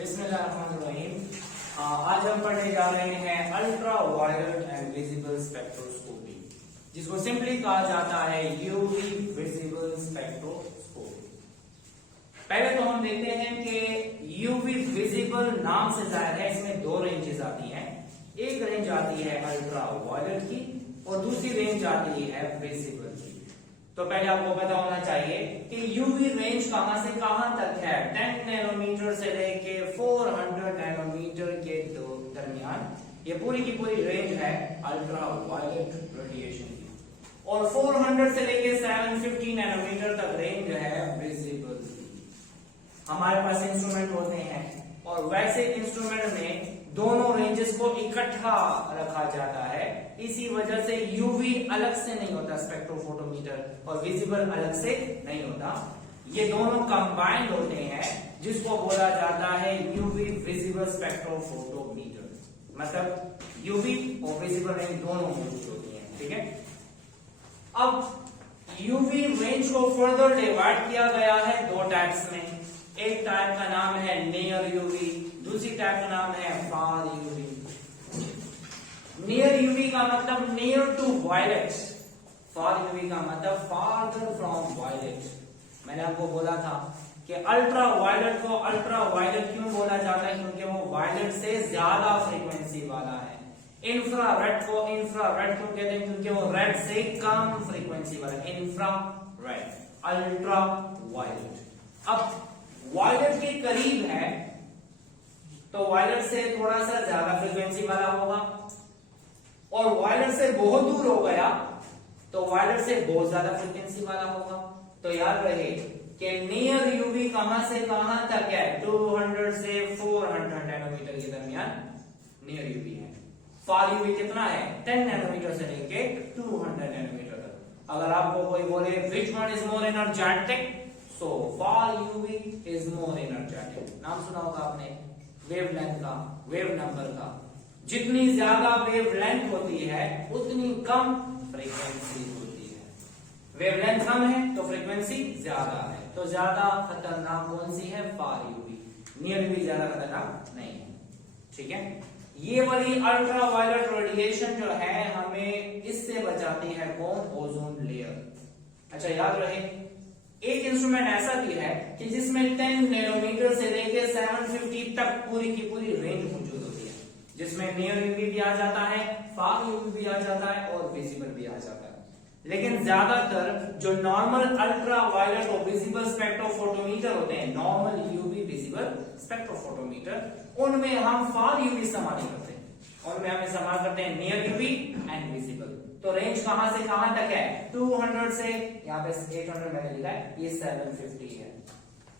बिस्मिल्लाहिर्रहमानिर्रहीम। आज हम पढ़ने जा रहे हैं ultra violet and visible spectroscopy, जिसको सिंपली कहा जाता है यूवी विजिबल स्पेक्ट्रोस्कोपी। पहले तो हम देखते हैं कि यूवी विजिबल नाम से जाहिर है इसमें दो रेंजेस आती हैं। एक रेंज आती है अल्ट्रा वायलेट की और दूसरी रेंज आती है विजिबल की। तो पहले आपको पता होना चाहिए कि यूवी रेंज कहां से कहां तक है। 10 नैनोमीटर से लेके 400 नैनोमीटर के दरमियान ये पूरी की पूरी रेंज है अल्ट्रा वायलेट रेडिएशन की, और 400 से लेके 750 नैनोमीटर तक रेंज है विजिबल की। हमारे पास इंस्ट्रूमेंट होते हैं और वैसे इंस्ट्रूमेंट में दोनों रेंजेस को इकट्ठा रखा जाता है। इसी वजह से यूवी अलग से नहीं होता स्पेक्ट्रोफोटोमीटर और विजिबल अलग से नहीं होता, ये दोनों कंबाइंड होते हैं, जिसको बोला जाता है यूवी विजिबल स्पेक्ट्रोफोटोमीटर। मतलब यूवी और विजिबल रेंज दोनों मौजूद होती हैं। ठीक है, अब यूवी रेंज को फर्दर डिवाइड किया गया है दो टाइप्स में। एक टाइप का नाम है नियर यूवी, दूसरी टाइप का नाम है फार यूवी। नियर यूवी का मतलब near to violet, far UV का मतलब फारदर फ्रॉम वायलेट। मैंने आपको बोला था कि अल्ट्रा वायलेट को अल्ट्रा वायलेट क्यों बोला जाता है, क्योंकि वो वायलेट से ज्यादा फ्रीक्वेंसी वाला है। इंफ्रारेड को इंफ्रारेड क्यों कहते हैं, क्योंकि वो रेड से कम फ्रीक्वेंसी वाला है। Infrared, ultra violet. अब वायलेट के करीब है तो वायलेट से थोड़ा सा ज्यादा फ्रीक्वेंसी वाला होगा, और वायलेट से बहुत दूर हो गया तो वायलेट से बहुत ज्यादा फ्रीक्वेंसी वाला होगा। तो याद रहे कि नियर यूवी कहां से कहां तक है, 200 से 400 नैनोमीटर के दरमियान नियर यूवी है। फार यूवी कितना है, 10 नैनोमीटर से लेके 200 नैनोमीटर तक। अगर आपको कोई बोले which one is more energetic, so far UV is more energetic. नाम सुना होगा आपने वेवलेंथ का, वेव नंबर का। जितनी ज्यादा वेवलेंथ होती है उतनी कम फ्रीक्वेंसी होती है। वेवलेंथ कम है तो फ्रीक्वेंसी ज्यादा है, तो ज्यादा खतरनाक कौन सी है, फार यूवी। नियर यूवी ज्यादा खतरनाक नहीं है। ठीक है, ये वाली अल्ट्रा वायलेट रेडिएशन जो है हमें इससे बचाती है कौन, ओजोन लेयर। अच्छा याद रहे, एक इंस्ट्रूमेंट ऐसा भी है कि जिसमें 10 नैनोमीटर से लेकर 750 तक पूरी की पूरी रेंज मौजूद होती है, जिसमें नियर यूवी भी आ जाता है, फार यूवी भी आ जाता है और विजिबल भी आ जाता है। लेकिन ज्यादातर जो नॉर्मल अल्ट्रा वायलेट और विजिबल स्पेक्ट्रोफोटोमीटर होते हैं, नॉर्मल यूवी विजिबल स्पेक्ट्रोफोटोमीटर, उनमें हम फार यूवी इस्तेमाल नहीं करते, उनमें हम इस्तेमाल करते हैं नियर यूवी एंड विजिबल। तो रेंज कहां से कहां तक है, 200 से, यहाँ पे 800 मैंने लिखा है, ये 750 है।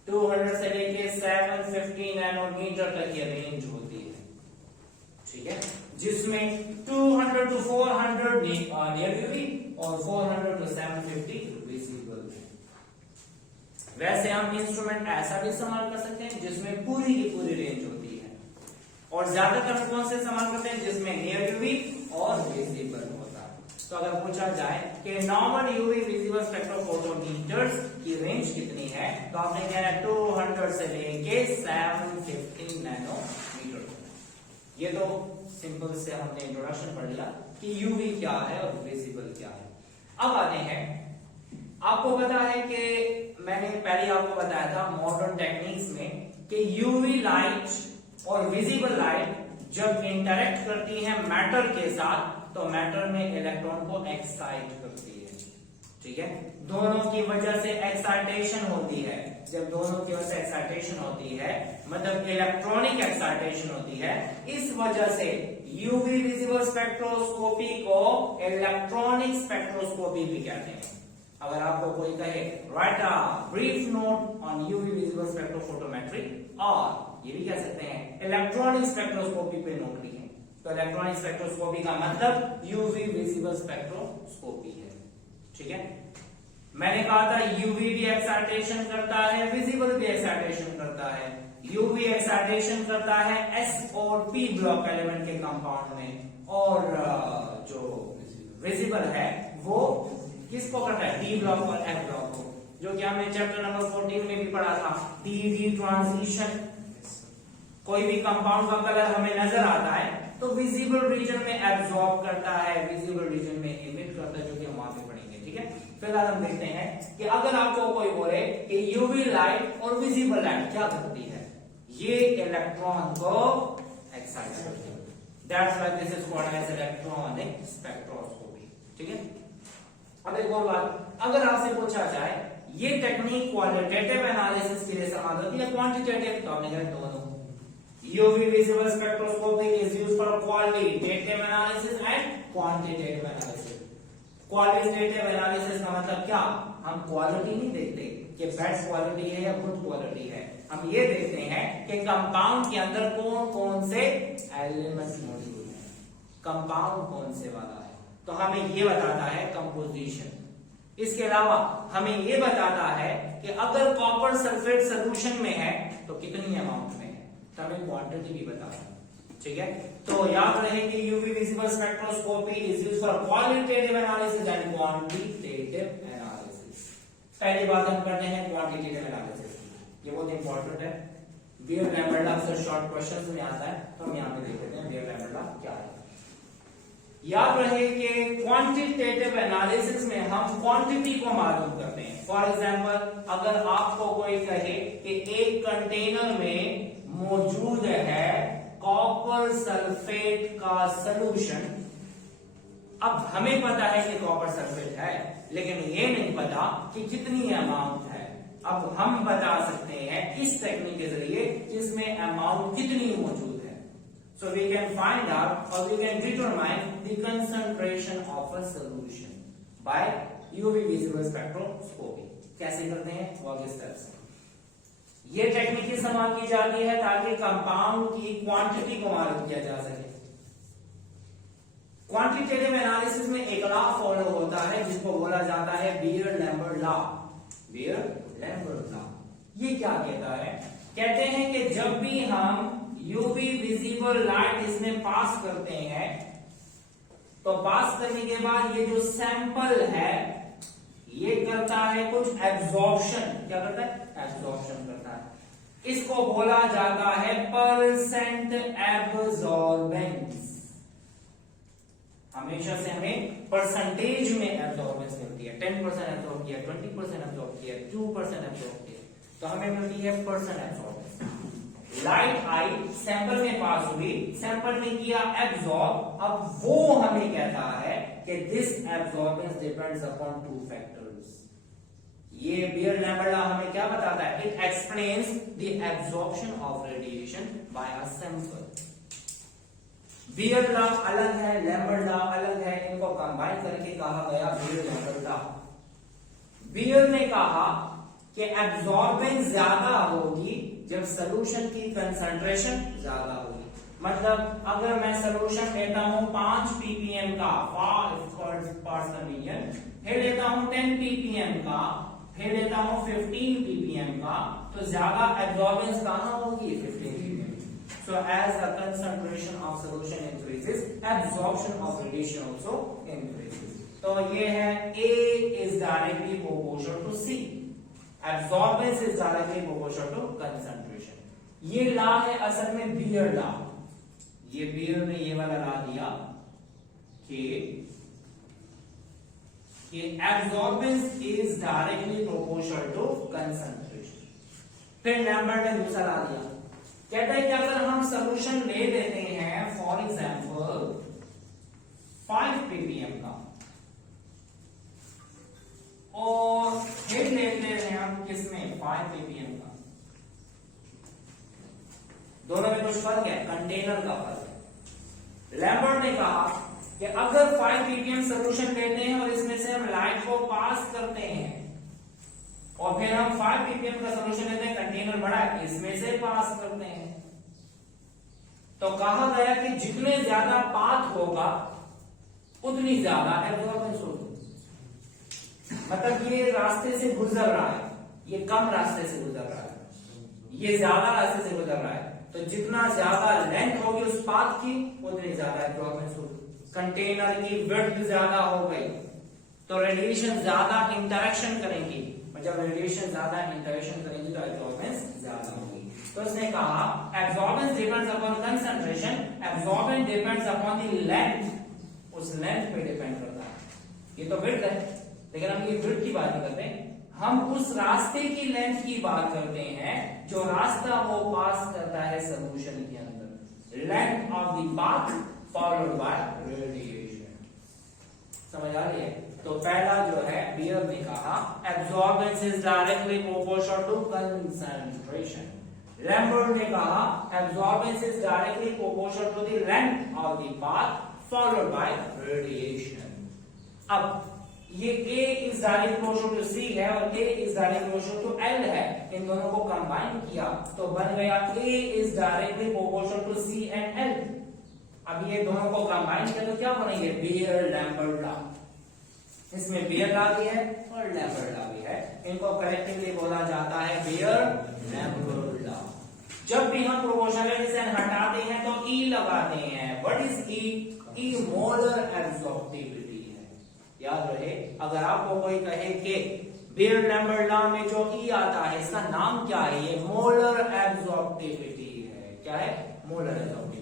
200 से लेके 750 नैनोमीटर तक ये रेंज होती है। ठीक है, जिसमें 200 to 400 नियर यूवी और 400 to 750 विजिबल। वैसे हम इंस्ट्रूमेंट ऐसा भी इस्तेमाल कर सकते हैं जिसमें पूरी की पूरी रेंज होती है, और ज्यादातर कौन से इस्तेमाल करते हैं, जिसमें नियर यूवी और विजिबल होता है। तो अगर पूछा जाए कि नॉर्मल यूवी विजिबल स्पेक्ट्रोफोटोमीटर्स की रेंज कितनी है, तो आपने कहना है 200 से लेके 750 नैनोमीटर। ये तो सिंपल से हमने इंट्रोडक्शन पढ़ लिया कि यूवी क्या है और विजिबल क्या है। अब आते हैं, आपको पता है कि मैंने पहले आपको बताया था मॉडर्न टेक्निक्स में कि यूवी लाइट और विजिबल लाइट जब इंटरेक्ट करती है मैटर के साथ, तो मैटर में इलेक्ट्रॉन को एक्साइट करती है। ठीक है, दोनों की वजह से एक्साइटेशन होती है। जब दोनों की वजह से एक्साइटेशन होती है, मतलब इलेक्ट्रॉनिक एक्साइटेशन होती है, इस वजह से यूवी विजिबल स्पेक्ट्रोस्कोपी को इलेक्ट्रॉनिक स्पेक्ट्रोस्कोपी भी कहते हैं। अगर आपको कोई कहे right a brief note on UV visible spectrophotometry, और ये भी कह सकते हैं इलेक्ट्रॉनिक स्पेक्ट्रोस्कोपी पे नोट लिखें, तो इलेक्ट्रॉनिक स्पेक्ट्रोस्कोपी का मतलब यूवी विजिबल स्पेक्ट्रोस्कोपी है। ठीक है, मैंने कहा था यूवी भी एक्साइटेशन करता है, विजिबल भी एक्साइटेशन करता है। यूवी एक्साइटेशन करता है एस और पी ब्लॉक एलिमेंट के कंपाउंड में, और जो विजिबल है वो किसको करता है, डी ब्लॉक और एफ ब्लॉक को, जो कि हमने चैप्टर नंबर 14 में भी पढ़ा था, डी ट्रांजिशन कोई भी कंपाउंड का कलर हमें नजर आता है तो विजिबल रीजन में एब्जॉर्ब करता है, विजिबल रीजन में इमिट करता है, जो कि हम वहां पे पढ़ेंगे। ठीक है, फिलहाल हम देखते हैं कि अगर आपको कोई बोले कि यूवी लाइट और विजिबल लाइट क्या करती है, ये इलेक्ट्रॉन को एक्साइट करती है। That's why this is called as electronic spectroscopy. ठीक है, अब एक और बात, अगर आपसे पूछा जाए ये टेक्निक क्वालिटेटिव एनालिसिस के लिए इस्तेमाल होती है क्वांटिटेटिव, तो आपने कहा दोनों। UV visible spectroscopy is used for qualitative analysis and quantitative analysis. Qualitative analysis का मतलब क्या, हम क्वालिटी नहीं देखते कि बेस्ट क्वालिटी है या गुड क्वालिटी है, हम ये देखते हैं कि कंपाउंड के अंदर कौन कौन से एलिमेंट्स मौजूद हैं, कंपाउंड कौन से वाला है, तो हमें ये बताता है कंपोजिशन। इसके अलावा हमें ये बताता है कि अगर कॉपर सल्फेट सोल्यूशन में है तो कितनी अमाउंट में है, तो हमें क्वांटिटी भी बताता है। ठीक है, तो याद रहे कि UV visible spectroscopy is used for qualitative analysis and quantitative analysis. पहली बात हम करते हैं क्वांटिटेटिव एनालिसिस, ये बहुत इंपॉर्टेंट है। बियर लैम्बर्ट अक्सर शॉर्ट क्वेश्चंस में आता है, तो हम यहां पे देख लेते हैं बियर लैम्बर्ट क्या है। याद रहे कि क्वांटिटेटिव एनालिसिस में हम क्वांटिटी को मालूम करते हैं। फॉर एग्जांपल, अगर आपको कोई कहे कि एक कंटेनर में मौजूद है कॉपर सल्फेट का सॉल्यूशन, अब हमें पता है कि कॉपर सल्फेट है, लेकिन ये नहीं पता कि कितनी अमाउंट है। अब हम बता सकते हैं इस टेक्निक के जरिए इसमें अमाउंट कितनी मौजूद है। So we can find out or we can determine the concentration of a solution by UV visible spectroscopy. कैसे करते हैं, वो आगे स्टेप्स। ये टेक्निक इस्तेमाल की जाती है ताकि कंपाउंड की क्वांटिटी को मालूम किया जा सके। क्वांटिटेटिव एनालिसिस में एक लॉ फॉलो होता है जिसको बोला जाता है Beer Lambert law. Beer Lambert law ये क्या कहता है, कहते हैं कि जब भी हम यूवी विजिबल लाइट इसमें पास करते हैं तो पास करने के बाद ये जो सैंपल है ये करता है कुछ एब्जॉर्प्शन। क्या करता है, एब्जॉर्प्शन करता है। इसको बोला जाता है परसेंट एब्जॉर्बेंस। हमेशा से हमें परसेंटेज में एब्जॉर्बेंस मिलती है, 10% एब्जॉर्ब किया, 20% एब्जॉर्ब किया, 2% एब्जॉर्ब किया, तो हमें मिलती है परसेंट एब्जॉर्बेंस। लाइट आई, सैंपल में पास हुई, सैंपल ने किया एब्जॉर्ब, अब वो हमें कहता है कि this absorbance depends upon two factors. ये बियर लैम्बर्ट लॉ हमें क्या बताता है, it explains the absorption of radiation by a sample. Beer law अलग है, लैम्बर्ट लॉ अलग है, इनको कंबाइन करके कहा गया बियर लैम्बर्ट लॉ। बियर ने कहा कि एब्जॉर्बेंस ज्यादा होगी जब सॉल्यूशन की कंसंट्रेशन ज्यादा होगी। मतलब अगर मैं सॉल्यूशन लेता हूं 5 ppm का, 5 parts per million, फिर लेता हूं 10 ppm का, फिर लेता हूं 15 ppm का, तो ज्यादा एब्जॉर्बेंस कहां होगी, 15 ppm। So as the concentration of solution increases, absorption of radiation also increases. तो ये है A is directly proportional to C. Absorbance is directly proportional to concentration. ये लॉ है असल में बियर लॉ। ये बियर ने ये वाला लॉ दिया कि absorbance is directly proportional to concentration। फिर लैम्बर्ट ने दूसरा लॉ दिया, कहता है कि अगर हम सॉल्यूशन ले लेते हैं फॉर एग्जांपल 5 ppm का और फिर लेते हैं हम किसमें 5 ppm का, दोनों में कुछ फर्क है, कंटेनर का फर्क है। लैम्बर्ट ने कहा कि अगर 5 ppm सॉल्यूशन लेते हैं और इसमें से हम लाइट को पास करते हैं और फिर हम 5 ppm का सॉल्यूशन लेते हैं, कंटेनर बड़ा है, इसमें से पास करते हैं, तो कहा गया कि जितने ज्यादा पाथ होगा उतनी ज्यादा एब्जॉर्बेंस होगी। मतलब ये रास्ते से गुजर रहा है, ये कम रास्ते से गुजर रहा है, ये ज्यादा रास्ते से गुजर रहा है, तो जितना ज्यादा लेंथ होगी उस पाथ की उतनी ज्यादा एब्जॉर्बेंस होगी। कंटेनर की विड्थ ज्यादा हो गई तो रेडिएशन ज्यादा इंटरेक्शन करेंगी, जब रेडिएशन ज्यादा इंटरेक्शन करेंगी तो एब्जॉर्बेंस ज्यादा होगी। तो इसने कहा absorbance depends upon concentration, absorbent depends upon the length, उस लेंथ पे डिपेंड करता है। ये तो विड्थ है, लेकिन हम ये विड्थ की बात नहीं करते, हम उस रास्ते की लेंथ की बात करते हैं जो रास्ता वो पास करता है सॉल्यूशन के अंदर, length of the path followed by radiation. समझ आ रही है? तो पहला जो है बियर ने कहा absorbance is directly proportional to concentration, Lambert ने कहा absorbance is directly proportional to the length of the path followed by radiation. अब ये A is directly proportional to C है और A is directly proportional to L है, इन दोनों को combine किया तो बन गया A is directly proportional to C and L। अब ये दोनों को कंबाइन किया तो क्या बनेंगे? Beer-Lambert law. इसमें बियर लॉ भी है और लैम्बर्ट लॉ भी है, इनको कलेक्टिवली बोला जाता है बियर-लैम्बर्ट लॉ। जब भी हम प्रोपोर्शनलिटी से हटाते हैं तो E लगाते हैं। What is E? E molar absorptivity है। याद रहे, अगर आपको कोई कहे कि बियर-लैम्बर्ट लॉ में जो E आता है इसका नाम क्या है? ये मोलर एब्जॉर्प्टिविटी है। क्या है? Molar absorptivity.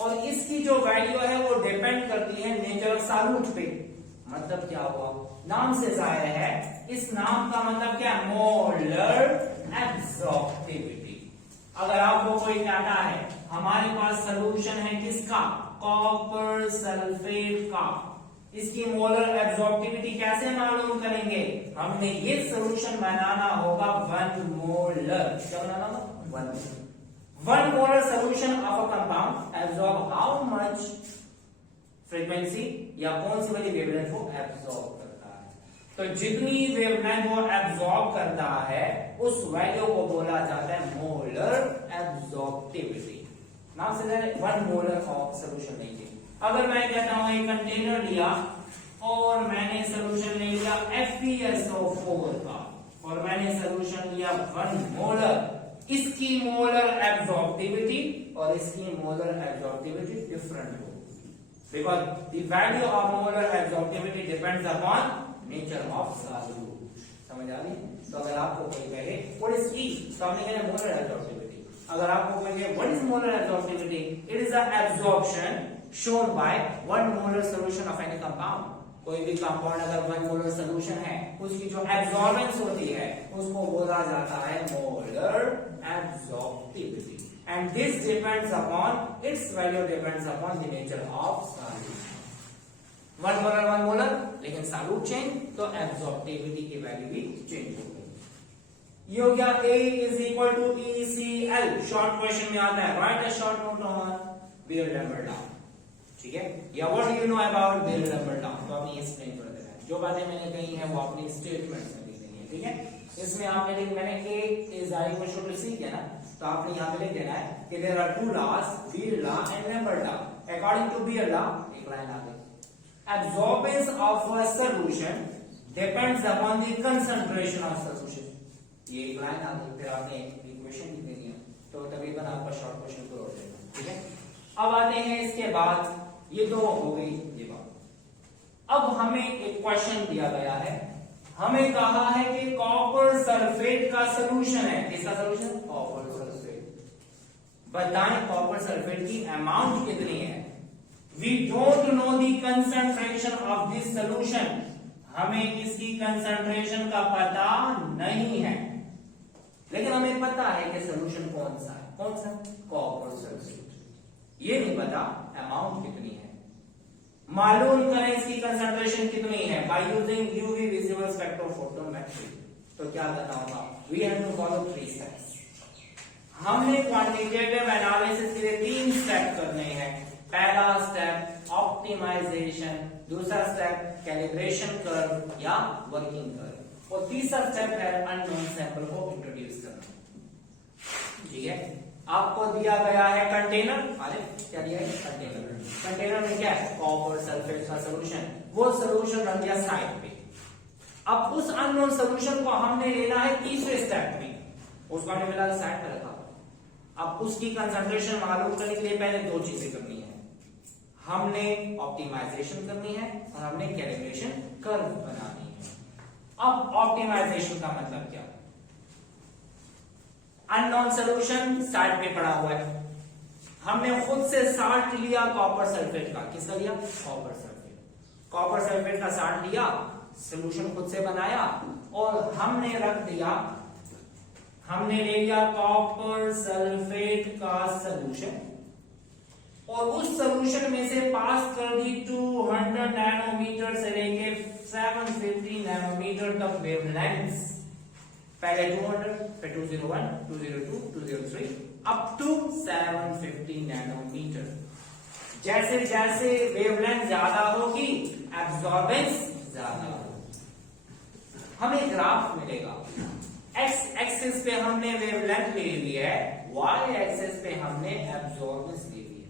और इसकी जो वैल्यू है वो डिपेंड करती है नेचर ऑफ सॉल्यूट पे। मतलब क्या हुआ? नाम से जाहिर है, इस नाम का मतलब क्या? Molar absorptivity. अगर आपको कोई कहता है हमारे पास सॉल्यूशन है किसका? कॉपर सल्फेट का, इसकी मोलर एब्जॉर्प्टिविटी कैसे मालूम करेंगे? हमने ये सॉल्यूशन बनाना होगा 1 मोलर। क्या बनाना होगा? 1 molar solution of a compound absorb how much frequency या कौन सी वाली वेवलेंथ वो एब्जॉर्ब करता है। तो जितनी वेवलेंथ वो एब्जॉर्ब करता है उस वैल्यू को बोला जाता है मोलर एब्जॉर्प्टिविटी। नाम से 1 मोलर ऑफ सॉल्यूशन लेंगे। अगर मैं कहता हूं एक कंटेनर लिया और मैंने सॉल्यूशन ले लिया FeSO4 का और मैंने सॉल्यूशन लिया 1 मोलर, इसकी मोलर एब्जॉर्प्टिविटी और इसकी मोलर एब्जॉर्प्टिविटी डिफरेंट होगी because the value of molar absorptivity depends upon nature of solute। समझ आ रही? तो अगर आपको कोई कहे what is E, तो आपने कहा molar absorptivity। अगर आपको कोई कहे what is molar absorptivity, it is the absorption shown by 1 molar solution of any compound। कोई भी कंपाउंड अगर 1 मोलर सॉल्यूशन है उसकी जो एब्जॉर्बेंस होती है उसको बोला जाता है molar absorptivity. And this depends upon, its value depends upon the nature of solute। 1 molar, लेकिन solute चेंज तो एब्जॉर्प्टिविटी की वैल्यू भी चेंज हो गई। ये हो गया A is equal to ECl। Short question में आता है right a short note on beer-Lambert law. ठीक है, या what do you know about beer-Lambert law? तो आपने एक्सप्लेन कर देना है, जो बातें मैंने कही हैं वो अपनी स्टेटमेंट्स में लिख देनी है। ठीक है, इसमें आपने मैंने A is equal to C किया ना, तो आपने यहाँ पे लिख देना है कि there are 2 laws, Beer law and Lambert law. According to Beer law, एक लाइन आ गई, absorbance of a solution depends upon the concentration of solution. ये एक लाइन आ गई, फिर आपने इक्वेशन लिख देनी है, तो तकरीबन आपका शॉर्ट क्वेश्चन पूरा हो जाएगा। ठीक है, अब आते हैं इसके बाद, ये तो हो गई ये बात। अब हमें एक क्वेश्चन दिया गया है, हमें कहा है कि कॉपर सल्फेट का सॉल्यूशन है। किसका सॉल्यूशन? Copper sulphate. बताएं कॉपर सल्फेट की अमाउंट कितनी है? We don't know the concentration of this solution. हमें इसकी कंसंट्रेशन का पता नहीं है, लेकिन हमें पता है कि सॉल्यूशन कौन सा है। कौन सा? Copper sulphate. ये नहीं पता अमाउंट कितनी है। मालूम करें इसकी कंसंट्रेशन कितनी है by using UV visible spectrophotometry. तो क्या करना होगा? We have to follow 3 steps. हमने क्वांटिटेटिव एनालिसिस के लिए 3 स्टेप करने हैं। पहला स्टेप ऑप्टिमाइजेशन, दूसरा स्टेप कैलिब्रेशन कर्व या वर्किंग कर्व, और तीसरा स्टेप है अननोन सैंपल को इंट्रोड्यूस करना। ठीक है, आपको दिया गया है कंटेनर। अरे क्या दिया है? कंटेनर। कंटेनर में क्या है? कॉपर सल्फेट का सॉल्यूशन। वो सॉल्यूशन रख दिया साइड पे। अब उस अननोन सॉल्यूशन को हमने लेना है तीसरे स्टेप में, उसको हमने मिला साइड पे रखा। अब उसकी कंसंट्रेशन मालूम करने के लिए पहले 2 चीजें करनी है, हमने ऑप्टिमाइजेशन करनी है और हमने कैलिब्रेशन कर्व बनानी है। अब ऑप्टिमाइजेशन का मतलब क्या? अननोन सोल्यूशन साइड पे पड़ा हुआ है। हमने खुद से साल्ट लिया कॉपर सल्फेट का, किसका लिया? Copper sulphate. कॉपर सल्फेट का साल्ट लिया, सोल्यूशन खुद से बनाया और हमने रख दिया, हमने ले लिया कॉपर सल्फेट का सोल्यूशन और उस सोल्यूशन में से पास कर दी 200 नैनोमीटर से लेके 750 नैनोमीटर तक वेवलेंथ। पहले 200, फिर 201, 202, 203 अप टू 750 नैनोमीटर। जैसे जैसे वेवलेंथ ज्यादा होगी एब्जॉर्बेंस ज्यादा होगी। हमें ग्राफ मिलेगा, एक्स एक्सिस पे हमने वेवलेंथ ले ली है, वाई एक्सिस पे हमने एब्जॉर्बेंस ले ली है।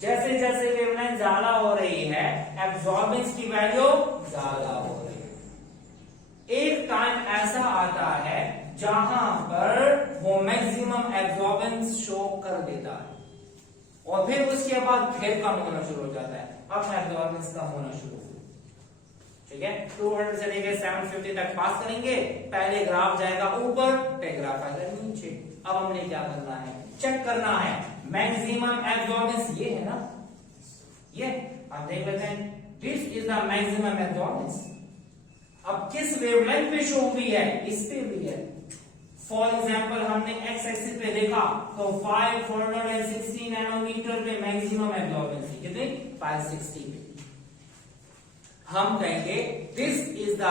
जैसे जैसे वेवलेंथ ज्यादा हो रही है एब्जॉर्बेंस की वैल्यू ज्यादा हो रही है। एक टाइम ऐसा आता है जहां पर वो मैक्सिमम एब्जॉर्बेंस शो कर देता है और फिर उसके बाद फिर कम होना शुरू हो जाता है। अब एब्जॉर्बेंस कम होना शुरू हो, ठीक है। 200 से लेके 750 तक पास करेंगे, पहले ग्राफ जाएगा ऊपर, फिर ग्राफ आएगा नीचे। अब हमने क्या करना है? चेक करना है मैक्सिमम एब्जॉर्बेंस ये है ना, ये आप देख लेते हैं, this is the maximum absorbance. अब किस वेवलेंथ पे शो हुई है? इस पे भी है। फॉर एग्जांपल हमने एक्स एक्सिस पे देखा तो 560 नैनोमीटर पे मैक्सिमम एब्जॉर्बेंस है, कितनी? 560 पे। हम कहेंगे this is the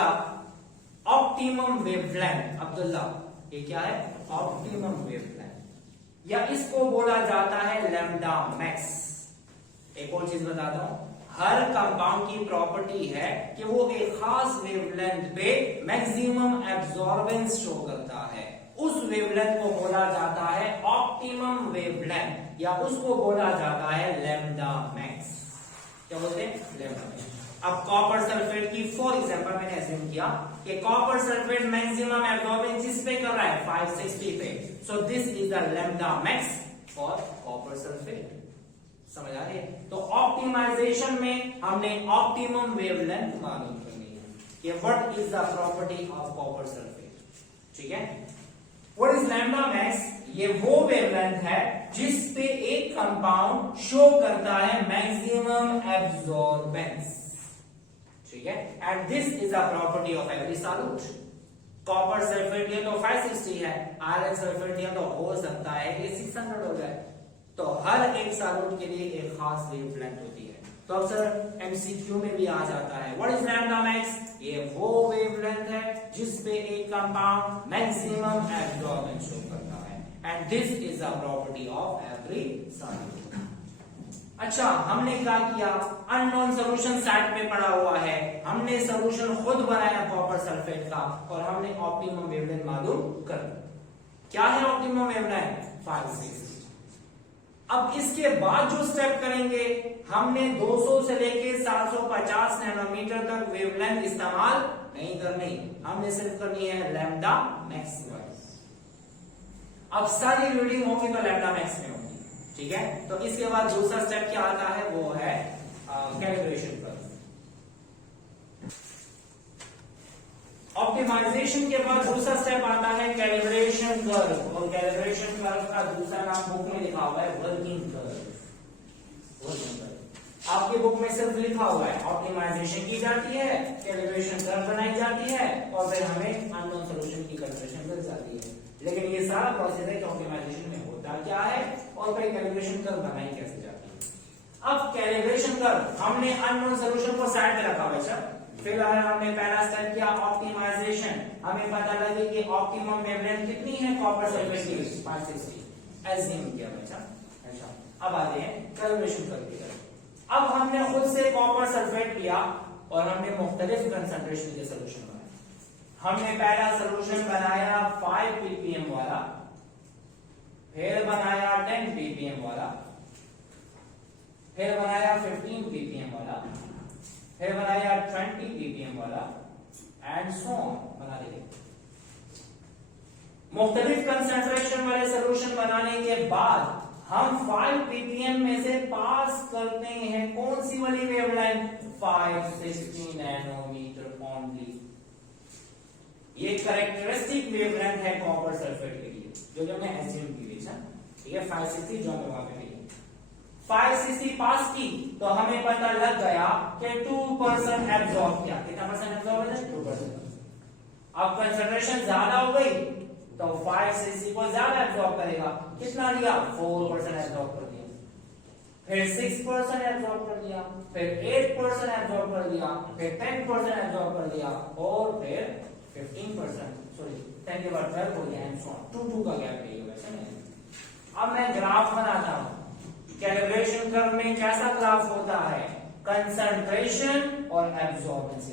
optimum wavelength. Abdullah, ये क्या है? ऑप्टिमम वेवलेंथ, या इसको बोला जाता है लैम्डा मैक्स। एक और चीज बताता हूं, हर कंपाउंड की प्रॉपर्टी है कि वो एक खास वेवलेंथ पे मैक्सिमम एब्जॉर्बेंस शो करता है। उस वेवलेंथ को बोला जाता है ऑप्टिमम वेवलेंथ, या उसको बोला जाता है लैम्डा मैक्स। क्या बोलते हैं? Lambda max. अब कॉपर सल्फेट की फॉर एग्जांपल मैंने एज्यूम किया कि कॉपर सल्फेट मैक्सिमम एब्जॉर्बेंस जिस पे कर रहा है 560 पे, so this is the lambda max for copper sulphate. समझ आ रही है? तो ऑप्टिमाइजेशन में हमने ऑप्टिमम वेवलेंथ मालूम करनी है कि what is the property of copper sulphate, ठीक है। What is lambda max? ये वो वेवलेंथ है जिस पे एक कंपाउंड शो करता है मैक्सिमम एब्जॉर्बेंस, ठीक है। And this is the property of every solute. Copper sulphate ये तो 560 है, आयरन सल्फेट ये तो हो सकता है ये 600 हो जाए। तो हर एक सॉल्यूट के लिए एक खास वेवलेंथ होती है। तो अक्सर एमसीक्यू में भी आ जाता है व्हाट इज लैम्डा मैक्स? ये वो वेवलेंथ है जिस पे एक कंपाउंड मैक्सिमम एब्जॉर्बेंस शो करता है, and this is the property of every solute. अच्छा, हमने क्या किया? अननोन सॉल्यूशन साइड पे पड़ा हुआ है, हमने सॉल्यूशन खुद बनाया कॉपर सल्फेट का और हमने ऑप्टिमम वेवलेंथ मालूम कर। क्या है ऑप्टिमम वेवलेंथ? 560। अब इसके बाद जो स्टेप करेंगे, हमने 200 से लेके 750 नैनोमीटर तक वेवलेंथ इस्तेमाल नहीं करनी, हमने सिर्फ करनी है लैम्डा मैक्स वाइज। अब सारी रीडिंग होगी तो लैम्डा मैक्स में होगी, ठीक है। तो इसके बाद दूसरा स्टेप क्या आता है? वो है कैलिब्रेशन कर्व। ऑप्टिमाइजेशन के बाद दूसरा स्टेप आता है कैलिब्रेशन कर्व, और कैलिब्रेशन कर्व का दूसरा नाम बुक में लिखा हुआ है वर्किंग कर्व। आपकी बुक में सिर्फ लिखा हुआ है ऑप्टिमाइजेशन की जाती है, कैलिब्रेशन कर्व बनाई जाती है और फिर हमें अननोन सॉल्यूशन की कैलिब्रेशन मिल जाती है। लेकिन ये सारा प्रोसेस है कि ऑप्टिमाइजेशन में होता क्या है और फिर कैलिब्रेशन कर्व बनाई कैसे जाती है। अब कैलिब्रेशन कर्व हमने अननोन सॉल्यूशन को साइड में रखा हुआ है सर। फिलहाल हमने पहला स्टेप किया ऑप्टिमाइजेशन, हमें पता लगे कि ऑप्टिमम वेवलेंथ कितनी है कॉपर सल्फेट की? 560 एज्यूम किया बच्चा। अच्छा, अब आते हैं कैलिब्रेशन कर्व की तरफ। अब हमने खुद से कॉपर सल्फेट लिया और हमने मुख्तलिफ कंसंट्रेशन के सॉल्यूशन बनाए। हमने पहला सॉल्यूशन बनाया 5 ppm वाला, फिर बनाया 10 ppm वाला, फिर बनाया 15 ppm वाला, फिर बनाया 20 ppm वाला, एंड सो ऑन बना देंगे। मुख्तलिफ कंसंट्रेशन वाले सॉल्यूशन बनाने के बाद हम 5 ppm में से पास करते हैं कौन सी वाली वेवलेंथ? 560 nanometre only. ये कैरेक्टरिस्टिक वेवलेंथ है कॉपर सल्फेट के लिए। जो कि हमने एज्यूम की थी, ठीक है। 5cc जो हमें वहां पे मिली, 5cc पास की, तो हमें पता लग गया कि 2% एब्जॉर्ब किया। कितना परसेंट एब्जॉर्ब है? 2%। अब कंसंट्रेशन ज्यादा हो गई तो 5cc को ज्यादा एब्जॉर्ब करेगा। कितना लिया? 4% एब्जॉर्ब कर दिया, फिर 6% एब्जॉर्ब कर दिया, फिर 8% एब्जॉर्ब कर दिया, फिर 10% एब्जॉर्ब कर दिया, और फिर 15%, सॉरी 10 के बाद 12 हो गया, एंड सो ऑन। 2 का गैप है ये वैसे नहीं। अब मैं ग्राफ बनाता हूं। कैलिब्रेशन कर्व में कैसा ग्राफ होता है? कंसंट्रेशन और एब्जॉर्बेंस।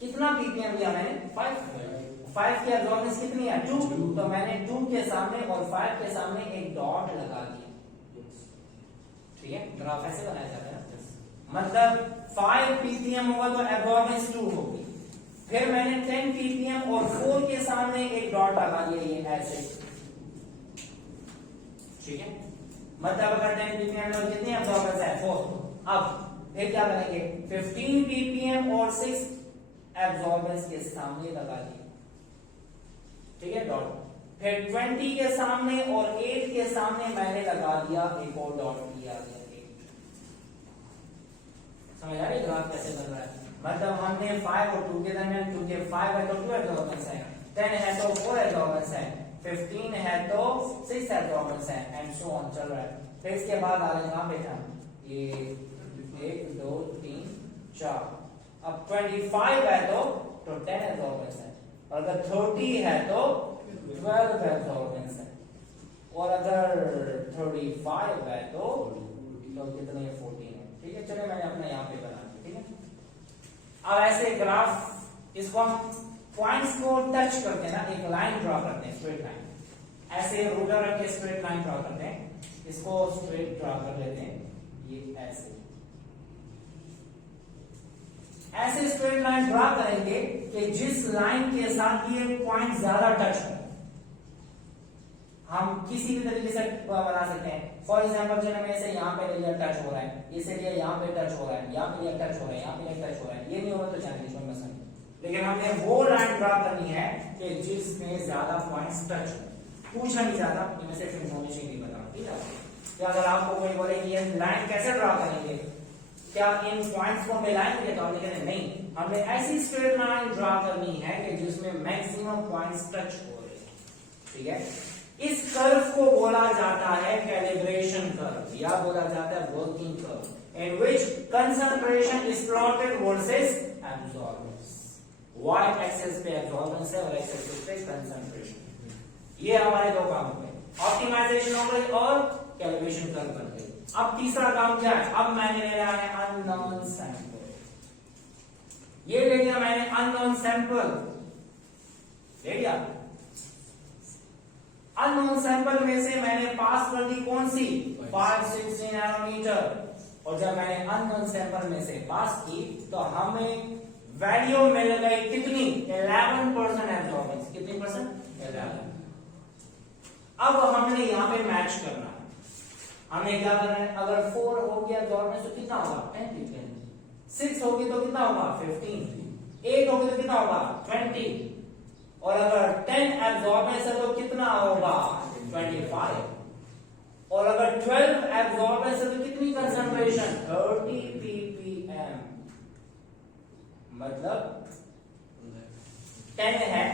कितना पीपीएम लिया मैंने? 5 की एब्जॉर्बेंस कितनी है? 2। तो मैंने 2 के सामने और 5 के सामने एक डॉट लगा दिया, ठीक है। ग्राफ ऐसे बनाया जाता है, मतलब 5 पीपीएम होगा तो एब्जॉर्बेंस 2 होगी। फिर मैंने 10 पीपीएम और 4 के सामने एक डॉट लगा दिया, ये ऐसे, ठीक है। मतलब अगर 10 पीपीएम में कितनी एब्जॉर्बेंस है? 4। अब फिर क्या करेंगे? 15 पीपीएम और 6 एब्जॉर्बेंस के सामने लगा दिया, ठीक है, डॉट। फिर 20 के सामने और 8 के सामने मैंने लगा दिया एक और डॉट दिया गया। समझ आ रही है ग्राफ कैसे बन रहा है? मतलब हमने 5 और 2 के दरमियान, क्योंकि 5 है तो 2 एब्जॉर्बेंस है, 10 है तो 4 एब्जॉर्बेंस है, 15 है तो 6 एब्जॉर्बेंस है, एंड सो ऑन चल रहा है। फिर इसके बाद आ गए बेटा ये 1 2 3 4। अब 25 है तो 10 एब्जॉर्बेंस है, और अगर 30 है तो 12 एब्जॉर्बेंस है, और अगर 35 है तो कितने? 14 है, ठीक है। चलिए मैंने अपना यहाँ पे बना दिया, ठीक है। अब ऐसे ग्राफ, इसको हम पॉइंट्स को टच करके ना एक लाइन ड्रॉ करते हैं, स्ट्रेट लाइन। ऐसे रूलर रख के स्ट्रेट लाइन ड्रॉ करते हैं, इसको स्ट्रेट ड्रॉ कर लेते हैं, ये ऐसे स्ट्रेट लाइन ड्रॉ करेंगे कि जिस लाइन के साथ ये पॉइंट ज्यादा टच हो, हम किसी भी तरीके से बना सकते हैं। फॉर एग्जाम्पल चलो मैं इसे यहाँ पे लिया, टच हो रहा है, इसे लिया यहाँ पे टच हो रहा है, यहाँ पे लिया टच हो रहा है, यहाँ पे लिया टच हो रहा है, ये नहीं होगा तो चैनल इसमें मसला नहीं। लेकिन हमने वो लाइन ड्रॉ करनी है कि जिसमें ज्यादा पॉइंट्स टच हो। पूछा नहीं जाता, मैं सिर्फ इन्फॉर्मेशन नहीं बता, ठीक है। कि अगर आपको कोई बोले कि ये लाइन कैसे ड्रॉ करेंगे, क्या इन पॉइंट्स को मिलाएंगे, तो हम लिखेंगे नहीं, हमें ऐसी स्ट्रेट लाइन ड्रॉ करनी है कि जिसमें मैक्सिमम पॉइंट्स टच हो रहे, ठीक है। इस कर्व को बोला जाता है कैलिब्रेशन कर्व, या बोला जाता है working curve, in which concentration is plotted versus absorbance. y axis पे एब्जॉर्बेंस है और x एक्सिस पे कंसंट्रेशन। ये हमारे दो काम हो गए, ऑप्टिमाइजेशन हो गई और कैलिब्रेशन कर्व बन गई। अब तीसरा काम क्या है? अब मैंने ले रहा है अननोन सैंपल। ये ले लिया मैंने अननोन सैंपल, ले लिया। अननोन सैंपल में से मैंने पास कर दी कौन सी? 560 नैनोमीटर। और जब मैंने अननोन सैंपल में से पास की तो हमें वैल्यू मिल गई कितनी? 11% एब्जॉर्बेंस। कितनी परसेंट? 11। अब हमने यहां पे मैच करना है, हमें क्या करना है? अगर 4 हो गया एब्जॉर्बेंस तो कितना होगा? 10। 6 होगी तो कितना होगा? 15। 8 होगी तो कितना होगा? 20। और अगर 10 एब्जॉर्बेंस है तो कितना होगा? 25। और अगर 12 एब्जॉर्बेंस है तो कितनी कंसंट्रेशन? 30 ppm। मतलब 10 है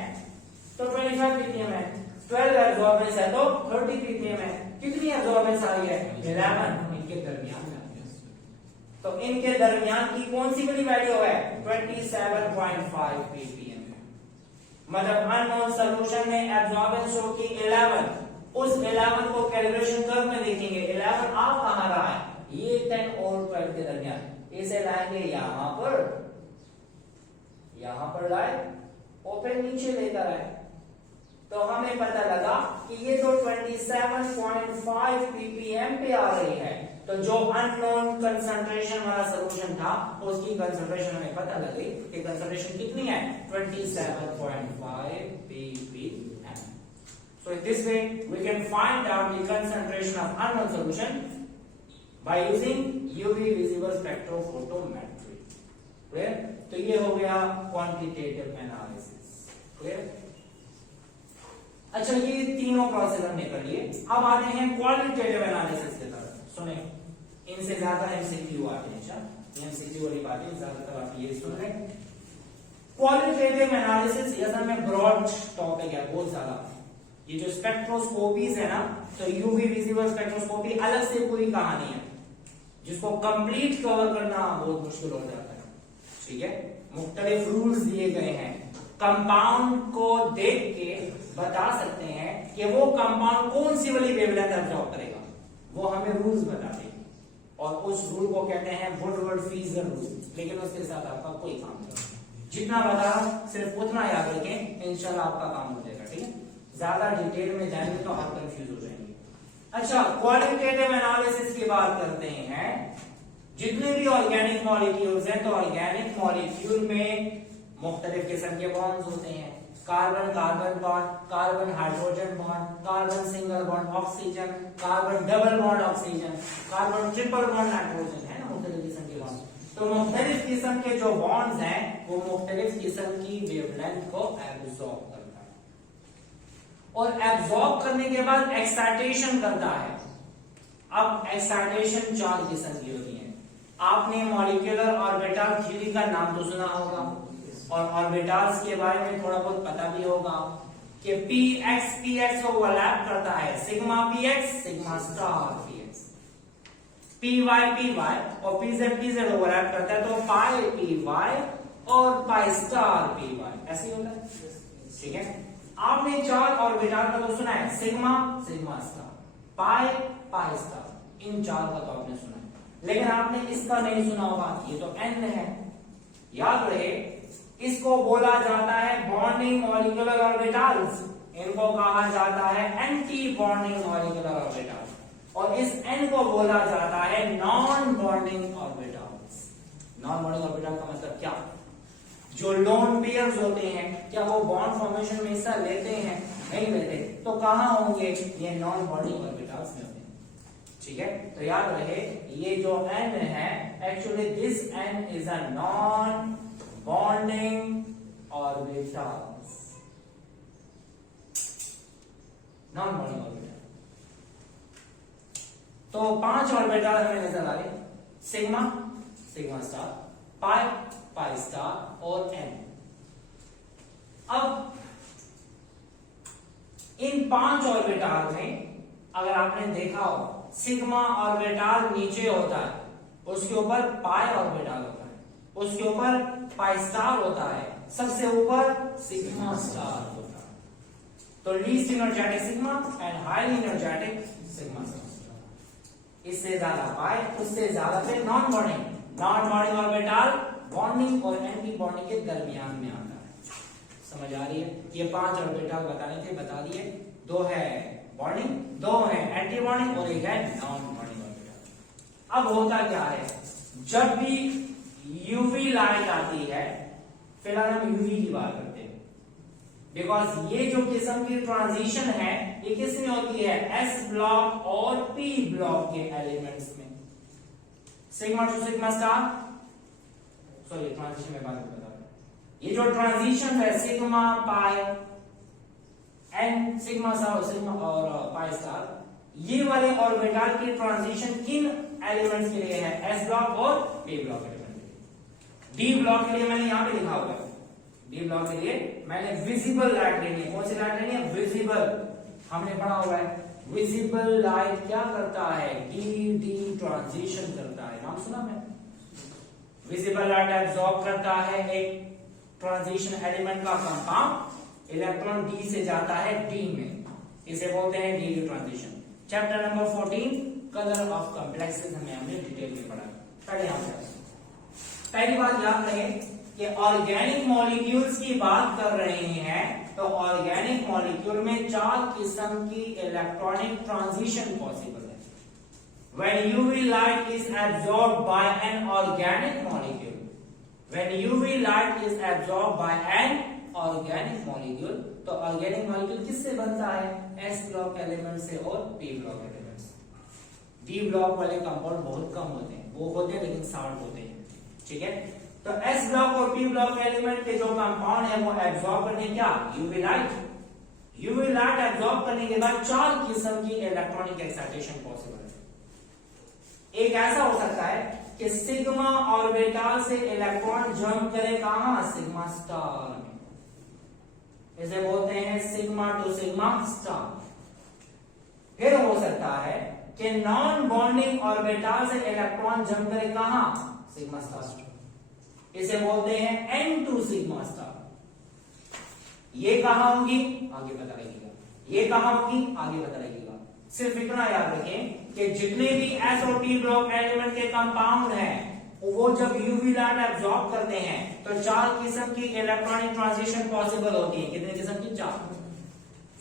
तो 25 ppm है, 12 एब्जॉर्बेंस है तो 30 ppm है। कितनी एब्जॉर्बेंस आ रही है? 11। इनके दरमियान, तो इनके दरमियान की कौन सी बड़ी वैल्यू है? 27.5 ppm। मतलब अननोन सॉल्यूशन में एब्जॉर्बेंस शो की 11, उस 11 को कैलिब्रेशन कर्व में देखेंगे। 11 आ कहां रहा है? ये 10 और 12 के दरमियान। इसे लाएंगे यहां पर लाए और फिर नीचे लेकर आए, तो हमें पता लगा कि ये तो 27.5 ppm पे आ रही है। तो जो अननोन कंसंट्रेशन वाला सॉल्यूशन था उसकी कंसंट्रेशन हमें पता लगी कि कंसंट्रेशन कितनी है? 27.5 ppm. So in this way we can find out the concentration of unknown solution by using UV visible spectrophotometry. Clear? तो ये हो गया क्वांटिटेटिव एनालिसिस। क्लियर? अच्छा, ये तीनों प्रोसेस हमने कर लिए। अब आते हैं क्वालिटेटिव एनालिसिस की तरफ। सुने, इनसे ज्यादा एमसीक्यू आते हैं। अच्छा, एमसीक्यू वाली बातें ज्यादातर आप ये सुन रहे हैं। क्वालिटेटिव एनालिसिस ये असल में ब्रॉड टॉपिक है बहुत ज्यादा। ये जो स्पेक्ट्रोस्कोपीज है ना, तो यूवी विजिबल स्पेक्ट्रोस्कोपी अलग से पूरी कहानी है, जिसको कंप्लीट कवर करना बहुत मुश्किल हो जाता है। ठीक है, मुख्तलिफ रूल्स दिए गए हैं। कंपाउंड को देख के बता सकते हैं कि वो कंपाउंड कौन सी वाली वेवलेंथ एब्जॉर्ब करेगा, वो हमें रूल्स बताते हैं, और उस रूल को कहते हैं वुडवर्ड-फीजर रूल। लेकिन उसके साथ आपका कोई काम नहीं, जितना बता सिर्फ उतना याद रखें, इंशाल्लाह आपका काम हो जाएगा। ठीक है, ज्यादा डिटेल में जाएंगे तो आप कंफ्यूज हो जाएंगे। अच्छा, क्वालिटेटिव एनालिसिस की बात करते हैं। जितने भी ऑर्गेनिक मॉलिक्यूल्स हैं, तो ऑर्गेनिक मॉलिक्यूल में मुख्तलिफ किस्म के बॉन्ड्स होते हैं। Carbon carbon bond, carbon hydrogen bond, carbon single bond oxygen, carbon double bond oxygen, carbon triple bond nitrogen, है ना, मुख्तलिफ किस्म के बॉन्ड। तो मुख्तलिफ किस्म के जो बॉन्ड्स हैं वो मुख्तलिफ किस्म की वेवलेंथ को एब्जॉर्ब करता है, और एब्जॉर्ब करने के बाद एक्साइटेशन करता है। अब एक्साइटेशन 4 किस्म की होती है। आपने मॉलिक्यूलर ऑर्बिटल थ्योरी का नाम तो सुना होगा, और ऑर्बिटल्स के बारे में थोड़ा बहुत पता भी होगा कि px ओवरलैप करता है, sigma px sigma star px, py और pz ओवरलैप करता है, तो पाई py और पाई स्टार py ऐसे ही होता है। ठीक है, आपने 4 ऑर्बिटल का तो सुना है, sigma sigma star, pi star, इन 4 का तो आपने सुना है, लेकिन आपने इसका नहीं सुना होगा। ये तो n है, याद रहे, इसको बोला जाता है बॉन्डिंग मॉलिक्यूलर ऑर्बिटल्स। इनको कहा जाता है एंटी बॉन्डिंग मॉलिक्यूलर ऑर्बिटल्स, और इस n को बोला जाता है non bonding orbitals. Non bonding orbital का मतलब क्या? जो लोन पेयर्स होते हैं, क्या वो बॉन्ड फॉर्मेशन में हिस्सा लेते हैं? नहीं लेते, तो कहां होंगे? ये नॉन बॉन्डिंग ऑर्बिटल्स में होते हैं। ठीक है, तो याद रहे, ये जो n है, actually this n is a non bonding orbitals, non bonding orbital. तो 5 ऑर्बिटल हमें नजर आ रहे, सिग्मा सिग्मा स्टार, पाई पाई स्टार और n। अब इन 5 ऑर्बिटल में अगर आपने देखा हो, सिग्मा ऑर्बिटल नीचे होता है, उसके ऊपर पाई ऑर्बिटल होता है, उसके ऊपर पाई स्टार होता है, सबसे ऊपर सिग्मा स्टार होता है। तो least energetic sigma and highly energetic sigma star. इससे ज्यादा पाई, उससे ज्यादा फिर नॉन बॉन्डिंग ऑर्बिटल बॉन्डिंग और एंटी बॉन्डिंग के दरमियान में आता है। समझ आ रही है? ये 5 ऑर्बिटल बताने थे, बता दिए। 2 है बॉन्डिंग, 2 है एंटी बॉन्डिंग और 1 है नॉन बॉन्डिंग ऑर्बिटल। अब होता क्या है, जब भी यूवी लाइट आती है, फिलहाल हम यूवी की बात करते हैं, बिकॉज ये जो किस्म की ट्रांजिशन है, ये किस में होती है? एस ब्लॉक और पी ब्लॉक के एलिमेंट्स में। Sigma to sigma star, sorry transition में बाद में बता रहा हूं। ये जो ट्रांजिशन है, sigma pi n sigma sigma और पाई स्टार, ये वाले ऑर्बिटल की ट्रांजिशन किन एलिमेंट्स के लिए है? एस ब्लॉक और P block element. D block के लिए मैंने यहां पे लिखा हुआ है, डी ब्लॉक के लिए मैंने विजिबल लाइट लेनी है। कौन सी लाइट लेनी है? विजिबल। हमने पढ़ा हुआ है, विजिबल लाइट क्या करता है? डी ट्रांजिशन करता है, नाम सुना मैं। विजिबल लाइट एब्जॉर्ब करता है एक ट्रांजिशन एलिमेंट का कंपाउंड, इलेक्ट्रॉन डी से जाता है डी में, इसे बोलते हैं D transition. Chapter number 14 colour of complexes हमें हमने डिटेल में पढ़ा। पहले यहां पहली बात याद रहे कि ऑर्गेनिक मॉलिक्यूल्स की बात कर रहे हैं, तो ऑर्गेनिक मॉलिक्यूल में 4 किस्म की इलेक्ट्रॉनिक ट्रांजिशन पॉसिबल है। When UV light is absorbed by an organic molecule, when UV light is absorbed by an organic molecule, तो ऑर्गेनिक मॉलिक्यूल किससे बनता है? S ब्लॉक एलिमेंट से और P ब्लॉक एलिमेंट से। D ब्लॉक वाले compound बहुत कम होते हैं, वो होते हैं लेकिन शार्ट होते हैं। ठीक है, तो S ब्लॉक और P ब्लॉक एलिमेंट के जो कंपाउंड है वो एब्जॉर्ब करने क्या? UV light. UV light absorb करने के बाद 4 किस्म की इलेक्ट्रॉनिक एक्साइटेशन पॉसिबल है। एक ऐसा हो सकता है कि सिग्मा ऑर्बिटल से इलेक्ट्रॉन जंप करे कहां, सिग्मा स्टार में, इसे बोलते हैं सिग्मा टू सिग्मा स्टार। फिर हो सकता है कि नॉन बॉन्डिंग ऑर्बिटल से इलेक्ट्रॉन जंप करे कहां, सिग्मा स्टार, इसे बोलते हैं एन टू सिग्मा स्टार। ये कहां होगी, आगे पता लगेगा, ये कहां होगी, आगे पता लगेगा। सिर्फ इतना याद रखें कि जितने भी एस और पी ब्लॉक एलिमेंट के कंपाउंड हैं, वो जब यूवी लाइट एब्जॉर्ब करते हैं तो 4 किस्म की इलेक्ट्रॉनिक ट्रांजिशन पॉसिबल होती है। कितने किस्म की, 4।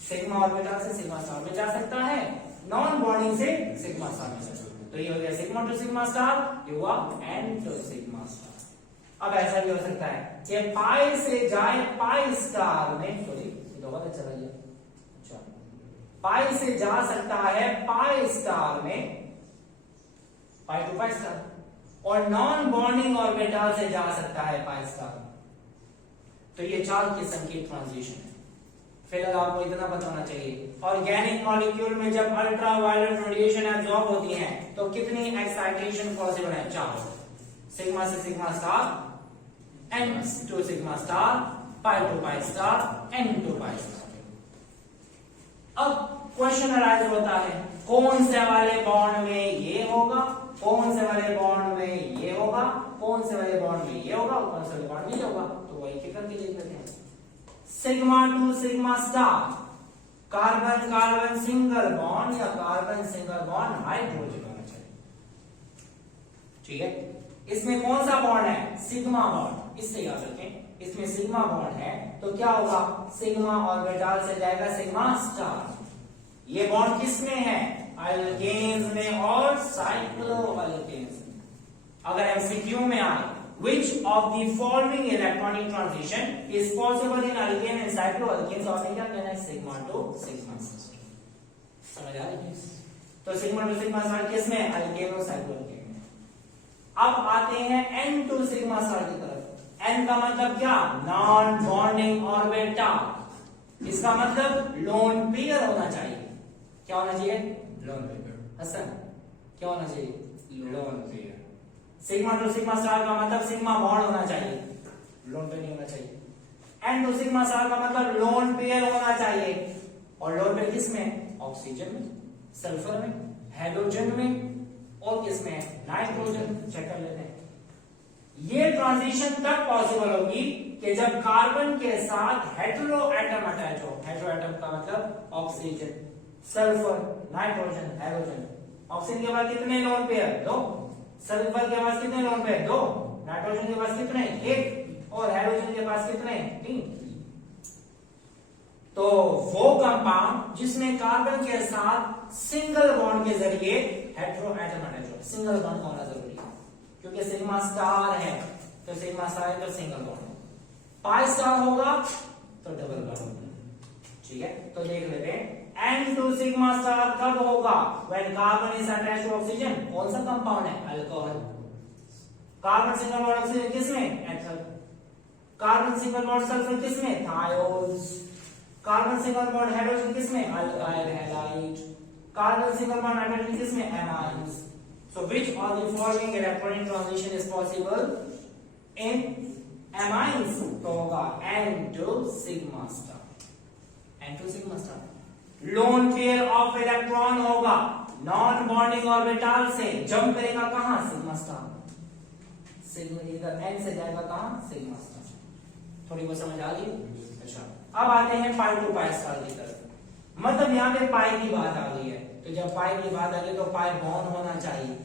सिग्मा ऑर्बिटल से सिग्मा स्टार में जा सकता है, नॉन बॉन्डिंग से सिग्मा स्टार में जा सकता है। तो ये हो गया सिग्मा टू सिग्मा स्टार, ये हुआ एन टू सिग्मा स्टार। अब ऐसा भी हो सकता है कि पाई से जाए पाई स्टार में, सॉरी तो बहुत अच्छा लगा, अच्छा, पाई से जा सकता है पाई स्टार में, पाई टू पाई स्टार, और नॉन बॉन्डिंग ऑर्बिटल से जा सकता है पाई स्टार। तो ये 4 किस्म की ट्रांजिशन है। फिलहाल आपको इतना पता होना चाहिए, ऑर्गेनिक मॉलिक्यूल में जब अल्ट्रावायलेट रेडिएशन एब्जॉर्ब होती है तो कितनी एक्साइटेशन पॉसिबल है, 4। सिग्मा से sigma star, n to sigma star, pi to pi star, n to pi star. अब क्वेश्चन अराइज होता है, कौन से वाले बॉन्ड में ये होगा, कौन से वाले बॉन्ड में ये होगा, कौन से वाले बॉन्ड में ये होगा, कौन से वाले बॉन्ड में ये होगा। तो वही के करके देख लेते हैं। Sigma to sigma star, carbon carbon single bond या कार्बन सिंगल बॉन्ड हाइड्रोजन होना चाहिए, ठीक है। इसमें कौन सा बॉन्ड है, सिग्मा बॉन्ड, इससे याद रखें, इसमें सिग्मा बॉन्ड है तो क्या होगा, सिग्मा ऑर्बिटल से जाएगा सिग्मा स्टार। ये बॉन्ड किसमें है, अल्केन्स में और साइक्लोअल्केन्स में। अगर एमसीक्यू में आए, which of the following electronic transition is possible in alkane and cycloalkanes, तो आपने क्या कहना है, सिग्मा टू सिग्मा स्टार। समझ आ रही है। तो सिग्मा टू सिग्मा स्टार किसमें, अल्केन और साइक्लोअल्केन में। अब आते हैं एन टू सिग्मा स्टार की तरफ। एन का मतलब क्या, नॉन बॉन्डिंग ऑर्बिटल, इसका मतलब लोन पेयर होना चाहिए। क्या होना चाहिए, लोन पेयर। हसन क्या होना चाहिए, lone pair. Sigma to sigma star का मतलब सिग्मा बॉन्ड होना चाहिए, लोन पेयर नहीं होना चाहिए। एन टू सिग्मा स्टार का मतलब लोन पेयर होना चाहिए, और लोन पेयर किसमें, ऑक्सीजन में, सल्फर में, हाइड्रोजन में, और किसमें, नाइट्रोजन। चेक कर लेते हैं। ये ट्रांजिशन तब पॉसिबल होगी कि जब कार्बन के साथ हेटेरो एटम अटैच हो। हेटेरो एटम का मतलब oxygen, sulphur, nitrogen, hydrogen. Oxygen के बाद कितने लोन पेयर, 2। सल्फर के पास कितने लोन पेयर, 2। नाइट्रोजन के पास कितने, 1। और हाइड्रोजन के पास कितने, 3। तो वो कंपाउंड जिसमें कार्बन के साथ सिंगल बॉन्ड के जरिए हेटेरो एटम अटैच हो, सिंगल बॉन्ड होना जरूरी है, क्योंकि सिग्मा स्टार है तो सिग्मा स्टार है तो सिंगल बॉन्ड, पाई स्टार होगा तो डबल बॉन्ड, ठीक है। तो देख लेते हैं एन टू सिग्मा स्टार कब होगा, when carbon is attached to oxygen. कौन सा कंपाउंड है, alcohol. Carbon single bond oxygen किसमें, ether. Carbon single bond sulphur किसमें, thiols. Carbon single bond hydrogen किसमें, alkyl halide. Carbon single bond nitrogen किसमें, amines. So which of the following electronic transition is possible in amines? तो होगा N2 sigma star, N2 sigma star। Lone pair of electron होगा non bonding orbital से, jump करेगा कहां, sigma star। Sigma इधर N से जाएगा कहां, sigma star। थोड़ी बहुत समझ आ गई। अच्छा, अब आते हैं पाई टू पाई स्टार की तरफ। मतलब यहाँ पे पाई की बात आ गई है, तो जब पाई की बात आ गई तो पाई बॉन्ड होना चाहिए।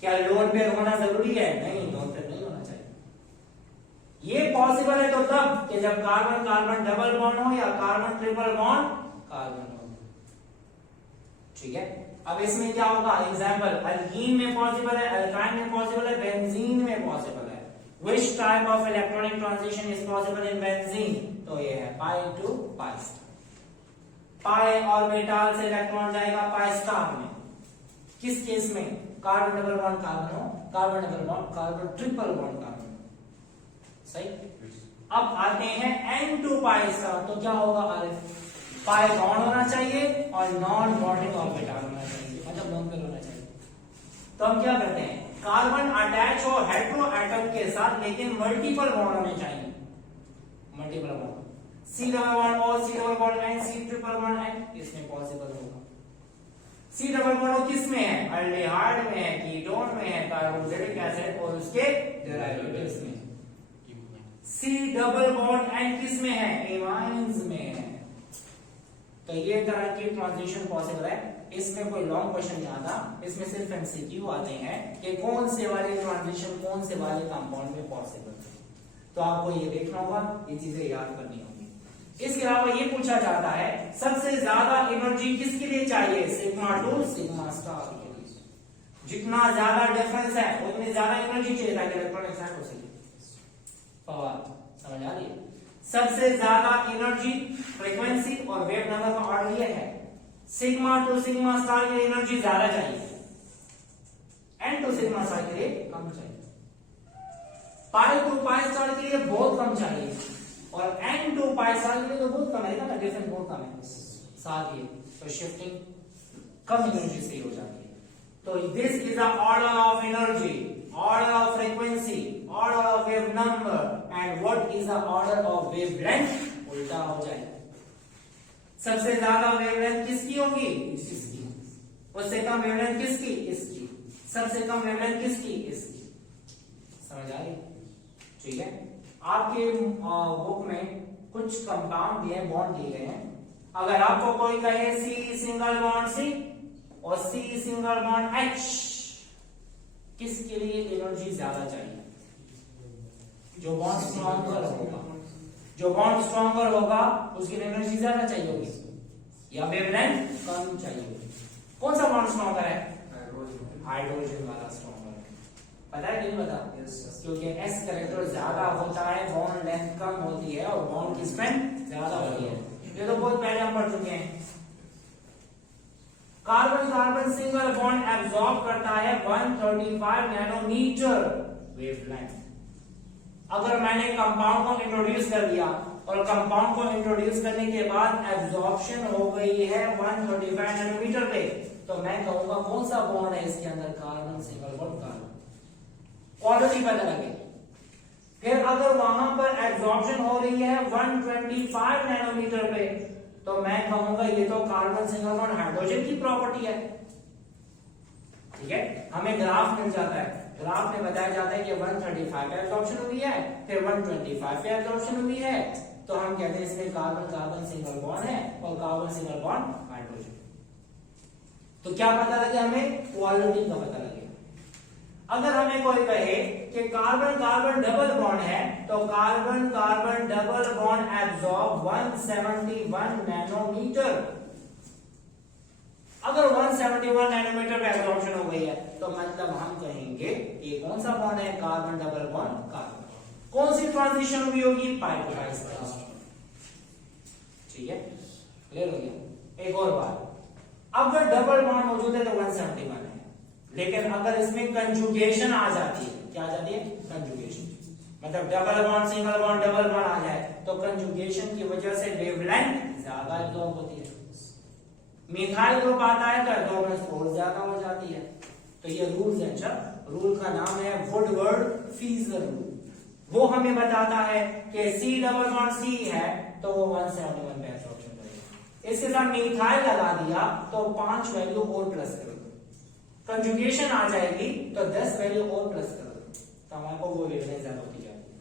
क्या लोन पेयर होना जरूरी है, नहीं, लोन पेयर नहीं होना चाहिए। ये पॉसिबल है तो तब कि जब कार्बन कार्बन डबल बॉन्ड हो या कार्बन ट्रिपल बॉन्ड कार्बन हो, ठीक है। अब इसमें क्या होगा, एग्जांपल अल्कीन में पॉसिबल है, अल्काइन में पॉसिबल है, बेंजीन में पॉसिबल है। Which type of electronic transition is possible in benzene? तो ये है pi to pi star. Pi orbital से इलेक्ट्रॉन जाएगा पाई स्टार में, किस केस में, कार्बन डबल बॉन्ड कार्बन हो, carbon double bond carbon triple bond carbon, सही। अब आते हैं n2 पाई स्टार, तो क्या होगा RF, पाई बॉन्ड होना चाहिए और नॉन बॉन्डिंग ऑर्बिटल होना चाहिए, मतलब नॉन पेयर होना चाहिए। तो हम क्या करते हैं, कार्बन अटैच हो हेटेरो एटम के साथ, लेकिन मल्टीपल बॉन्ड होने चाहिए, multiple bond, C double bond O, C double bond N, C triple bond N, इसमें पॉसिबल होगा। C डबल बॉन्ड किस में है, अल्डिहाइड में है, कीटोन में है, कार्बोक्सिलिक एसिड और उसके डेरिवेटिव्स में। C डबल बॉन्ड N किस में है, एमाइंस में है। तो ये तरह की ट्रांजिशन पॉसिबल है। इसमें कोई लॉन्ग क्वेश्चन नहीं आता, इसमें सिर्फ एमसीक्यू आते हैं कि कौन से वाले ट्रांजिशन कौन से वाले कंपाउंड में पॉसिबल है। तो आपको ये देखना होगा, ये चीजें याद करनी होगी। इसके अलावा ये पूछा जाता है सबसे ज्यादा एनर्जी किसके लिए चाहिए, सिग्मा टू सिग्मा स्टार के लिए। जितना ज्यादा डिफरेंस है उतनी ज्यादा एनर्जी चाहिए ताकि इलेक्ट्रॉन एक्साइट हो सके। पावर समझ आ रही है। सबसे ज्यादा एनर्जी, फ्रीक्वेंसी और वेव नंबर का ऑर्डर ये है, सिग्मा टू सिग्मा स्टार के लिए एनर्जी ज्यादा चाहिए, एन टू सिग्मा स्टार के लिए कम चाहिए, पाई टू पाई स्टार के लिए बहुत कम चाहिए, और एन टू पाई स्टार के लिए तो बहुत कम है ना, डिफरेंस बहुत कम है साथ ही, तो शिफ्टिंग कम एनर्जी से हो जाती है। तो this is the order of energy, order of frequency, order of wave number and what is the order of wavelength, उल्टा हो जाए। सबसे ज्यादा वेवलेंथ किसकी होगी, इसकी, उससे कम वेवलेंथ किसकी, इसकी, सबसे कम वेवलेंथ किसकी, इसकी। समझ आ रही, ठीक है। आपके बुक में कुछ कंपाउंड दिए, बॉन्ड दिए गए हैं। अगर आपको कोई कहे C सिंगल बॉन्ड C और C सिंगल बॉन्ड H, किसके लिए एनर्जी ज्यादा चाहिए, जो बॉन्ड स्ट्रॉन्गर होगा, जो बॉन्ड स्ट्रॉन्गर होगा उसकी एनर्जी ज्यादा चाहिए होगी या वेवलेंथ कम चाहिए होगी। कौन सा बॉन्ड स्ट्रॉन्गर है, हाइड्रोजन वाला स्ट्रॉन्गर है। पता है कि नहीं पता, क्योंकि S कैरेक्टर ज्यादा होता है, बॉन्ड लेंथ कम होती है और बॉन्ड की स्ट्रेंथ ज्यादा होती है। ये तो बहुत पहले हम पढ़ चुके हैं। Carbon carbon single bond absorb करता है 135 नैनोमीटर वेवलेंथ। अगर मैंने कंपाउंड को इंट्रोड्यूस कर दिया और कंपाउंड को इंट्रोड्यूस करने के बाद एब्सॉर्प्शन हो गई है 135 नैनोमीटर पे, तो मैं कहूंगा कौन सा बॉन्ड है इसके अंदर, carbon single bond carbon, quality पता लगे। फिर अगर वहां पर एब्सॉर्प्शन हो रही है 125 नैनोमीटर पे, तो मैं कहूंगा ये तो कार्बन सिंगल बॉन्ड हाइड्रोजन की प्रॉपर्टी है। ठीक है, हमें ग्राफ मिल जाता है, ग्राफ में बताया जाता है कि 135 पे एब्सॉर्प्शन हुई है, फिर 125 पे एब्सॉर्प्शन हुई है, तो हम कहते हैं इसमें कार्बन कार्बन सिंगल बॉन्ड है और कार्बन सिंगल बॉन्ड हाइड्रोजन। तो क्या पता लगे हमें, क्वालिटी का पता लगे। अगर हमें कोई कहे कि कार्बन कार्बन डबल बॉन्ड है, तो carbon carbon double bond absorb 171 nanometre. अगर 171 नैनोमीटर पे एब्सॉर्प्शन हो गई है, तो मतलब हम कहेंगे ये कौन सा बॉन्ड है, कार्बन डबल बॉन्ड कार्बन। कौन सी ट्रांजिशन हुई होगी, पाई टू पाई स्टार। ठीक है, क्लियर हो गया। एक और बात, अगर डबल बॉन्ड मौजूद है तो 171 है, लेकिन अगर इसमें कंजुगेशन आ जाती है, क्या आ जाती है, कंजुगेशन, मतलब double bond single bond double bond आ जाए, तो कंजुगेशन की वजह से वेवलेंथ ज्यादा एब्सॉर्ब होती है। मिथाइल ग्रुप आता है तो एब्सॉर्बेंस बहुत ज्यादा हो जाती है। तो ये रूल्स है, अच्छा रूल का नाम है वुडवर्ड-फीजर रूल। वो हमें बताता है कि C डबल बॉन्ड C है तो वो 171 पे एब्सॉर्प्शन करेगा। इसके साथ मिथाइल लगा दिया तो 5 वैल्यू और प्लस करो, कंजुगेशन आ जाएगी तो 10 वैल्यू और प्लस कर दो, तो हमारे वो वेवलेंथ ज्यादा होती जाती है।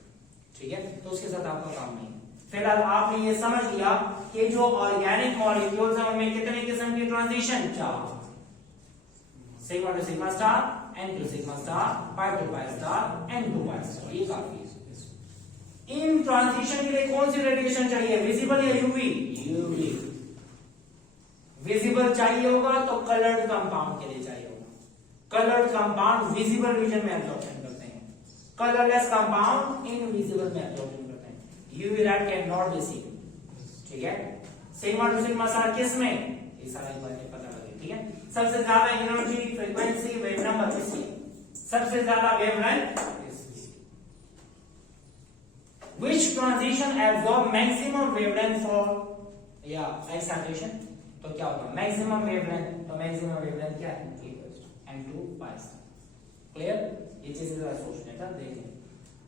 ठीक है, तो उसके साथ आपका काम नहीं। फिलहाल आपने ये समझ लिया कि जो ऑर्गेनिक मॉलिक्यूल्स हैं उनमें कितने किस्म की transition, 4, sigma to sigma star, n to sigma star, pi to pi star, n to pi star, ये काफी है। इन ट्रांजिशन के लिए कौन सी रेडिएशन चाहिए, विजिबल या यूवी, यूवी। विजिबल चाहिए होगा तो कलर्ड कंपाउंड के लिए चाहिए होगा। कलर्ड कंपाउंड विजिबल रीजन में एब्जॉर्प्शन करते हैं, कलरलेस कंपाउंड इनविजिबल में एब्जॉर्प्शन करते हैं। UV light can not be seen. ठीक है, सिग्मा टू सिग्मा स्टार किस में, ये सारी बातें पता लगे। ठीक है, सबसे ज्यादा एनर्जी, फ्रीक्वेंसी, वेव नंबर किसकी, सबसे ज्यादा wavelength. Which transition absorb maximum wavelength for excitation? तो क्या होगा मैक्सिमम वेवलेंथ, तो मैक्सिमम वेवलेंथ क्या है n2 पाई। क्लियर, ये चीजें जरा सोचने का देखें।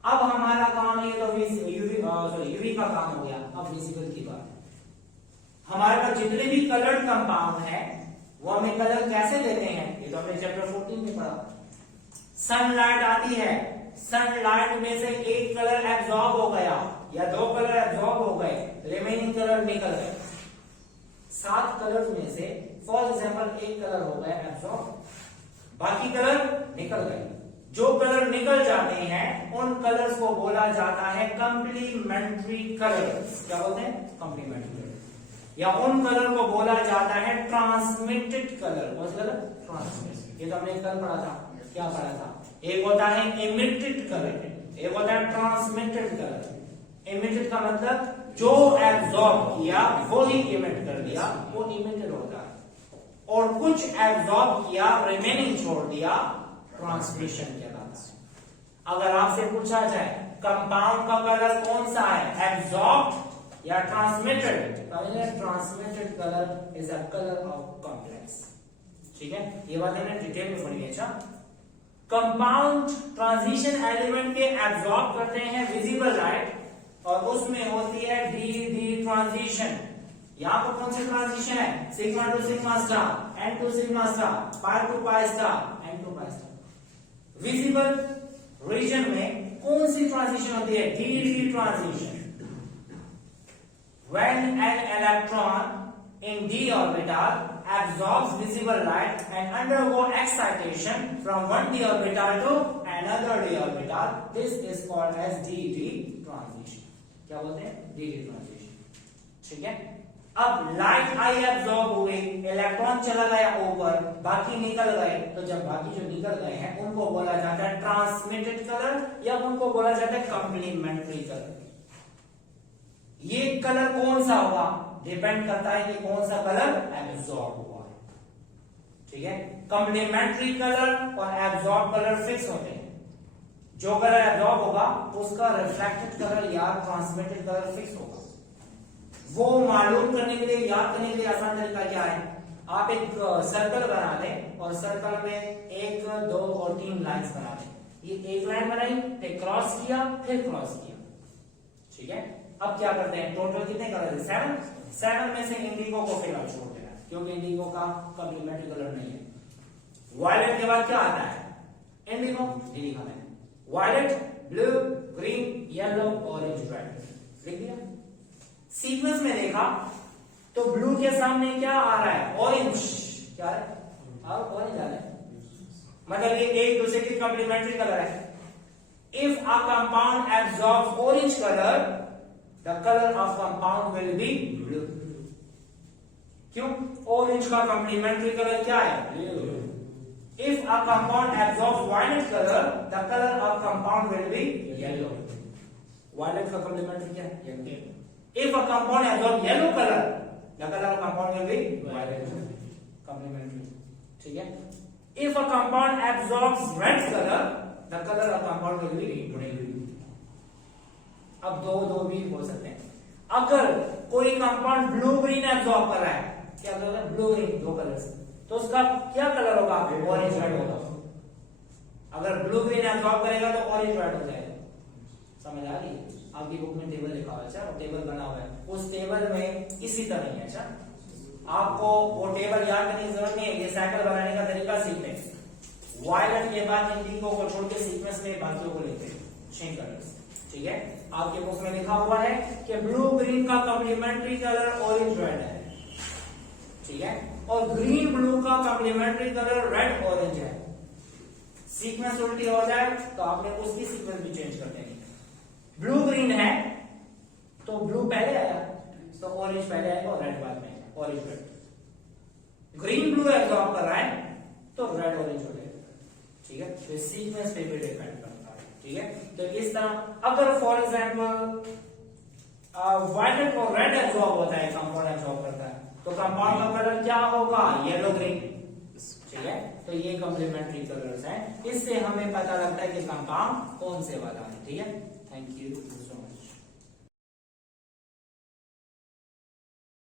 अब हमारा काम ये तो यूवी का काम हो गया। अब विजिबल की बात, हमारे पास जितने भी कलर्ड कंपाउंड है वो हमें कलर कैसे देते हैं, ये तो हमने चैप्टर 14 में पढ़ा। सनलाइट आती है, सनलाइट में से एक कलर एब्जॉर्ब हो गया या दो कलर एब्जॉर्ब हो गए, रिमेनिंग कलर निकल गए। 7 कलर्स में से फॉर एग्जांपल एक कलर हो गया एब्जॉर्ब, बाकी कलर निकल गए। जो कलर निकल जाते हैं उन कलर्स को बोला जाता है कंप्लीमेंट्री कलर्स। क्या बोलते हैं, कंप्लीमेंट्री कलर। या उन कलर को बोला जाता है ट्रांसमिटेड कलर। कौन सा कलर, ट्रांसमिटेड। ये तो हमने कल पढ़ा था, क्या पढ़ा था, एक होता है इमिटेड कलर, एक होता है ट्रांसमिटेड कलर। इमिटेड का मतलब जो एब्जॉर्ब किया वो ही इमिट कर दिया, वो इमिटेड होता है। और कुछ एब्जॉर्ब किया रिमेनिंग छोड़ दिया, ट्रांसमिशन कहलाता है। अगर आपसे पूछा जाए कंपाउंड का कलर कौन सा है, एब्जॉर्ब या ट्रांसमिटेड, तो transmitted colour is a colour of complex. ठीक है, ये बात हमने डिटेल में पढ़ी है। अच्छा, कंपाउंड ट्रांजिशन एलिमेंट के एब्जॉर्ब करते हैं विजिबल लाइट और उसमें होती है डी ट्रांजिशन। यहां पर कौन सी ट्रांजिशन है, sigma to sigma star, n to sigma star, pi to pi star, n to pi star. Visible region में कौन सी ट्रांजिशन होती है, d transition. When an electron in d orbital absorbs visible light and undergo excitation from one d orbital to another d orbital, this is called as dd transition। क्या बोलते हैं, dd transition। ठीक है, अब light आई absorb हुई, electron चला गया ऊपर, बाकी निकल गए। तो जब बाकी जो निकल गए हैं उनको बोला जाता है ट्रांसमिटेड कलर या उनको बोला जाता है कंप्लीमेंट्री कलर। ये कलर कौन सा होगा, डिपेंड करता है कि कौन सा कलर एब्जॉर्ब हुआ है। ठीक है, कंप्लीमेंट्री कलर और एब्जॉर्ब कलर फिक्स होते हैं। जो कलर एब्जॉर्ब होगा उसका रिफ्लेक्टेड कलर या ट्रांसमिटेड कलर फिक्स होगा। वो मालूम करने के लिए, याद करने के लिए आसान तरीका क्या है, आप एक सर्कल बना लें और सर्कल में 1, 2 और 3 लाइंस बना लें। ये एक लाइन बनाई, फिर क्रॉस किया, फिर क्रॉस किया। ठीक है, अब क्या करते हैं, टोटल कितने कलर है, 7 में से इंडिगो को फिलहाल छोड़ देना क्योंकि इंडिगो का कंप्लीमेंट्री कलर नहीं है। वायलेट के बाद क्या आता है, इंडिगो, लिखा मैंने, violet, blue, green, yellow, orange, red, लिख दिया। सीक्वेंस में देखा तो ब्लू के सामने क्या आ रहा है, ऑरेंज। क्या है, ऑरेंज आ रहा है, मतलब ये एक दूसरे की कंप्लीमेंट्री कलर है। If a compound absorbs orange colour, the colour of compound will be blue. क्यों, ऑरेंज का कंप्लीमेंट्री कलर क्या है, blue. If a compound absorbs violet colour, the colour of compound will be yellow. Violet का complementary क्या है, yellow. If a compound absorbs yellow color, the color of compound will be violet. Complementary. ठीक है। If a compound absorbs red color, the color of compound will be green. अब दो भी हो सकते हैं। अगर कोई कंपाउंड ब्लू ग्रीन एब्जॉर्ब कर रहा है, क्या कलर है, ब्लू ग्रीन, 2 कलर्स, तो उसका क्या कलर होगा, ऑरेंज रेड होगा। अगर ब्लू ग्रीन एब्जॉर्ब करेगा तो ऑरेंज रेड हो जाएगा। समझ आ रही है, आपकी बुक में टेबल लिखा हुआ है, अच्छा टेबल बना हुआ है, उस टेबल में इसी तरह ही है। अच्छा, आपको वो टेबल याद करने की जरूरत नहीं है, ये साइकिल बनाने का तरीका सीखते हैं। वायलेट के बाद इंडिगो को छोड़ के सीक्वेंस में बाकियों को लेते हैं, 6 कलर्स। ठीक है, आपके बुक में लिखा हुआ है कि ब्लू ग्रीन का कंप्लीमेंट्री कलर ऑरेंज रेड है। ठीक है, और ग्रीन ब्लू का कंप्लीमेंट्री कलर रेड ऑरेंज है। सीक्वेंस उल्टी हो जाए तो आपने उसकी सीक्वेंस भी चेंज कर देनी। ब्लू ग्रीन है तो ब्लू पहले आया तो ऑरेंज पहले आएगा और रेड बाद में, orange red. Green blue absorb कर रहा है तो रेड ऑरेंज हो जाएगा। ठीक है, तो सीक्वेंस पे भी डिपेंड करता है। ठीक है, तो इस तरह अगर फॉर एग्जांपल वायलेट और रेड एब्जॉर्ब होता है, कंपाउंड एब्जॉर्ब करता है, तो कंपाउंड का कलर क्या होगा, येलो ग्रीन। ठीक है, तो ये कंप्लीमेंट्री कलर्स हैं, इससे हमें पता लगता है कि कंपाउंड कौन से वाला है। ठीक है, थैंक यू।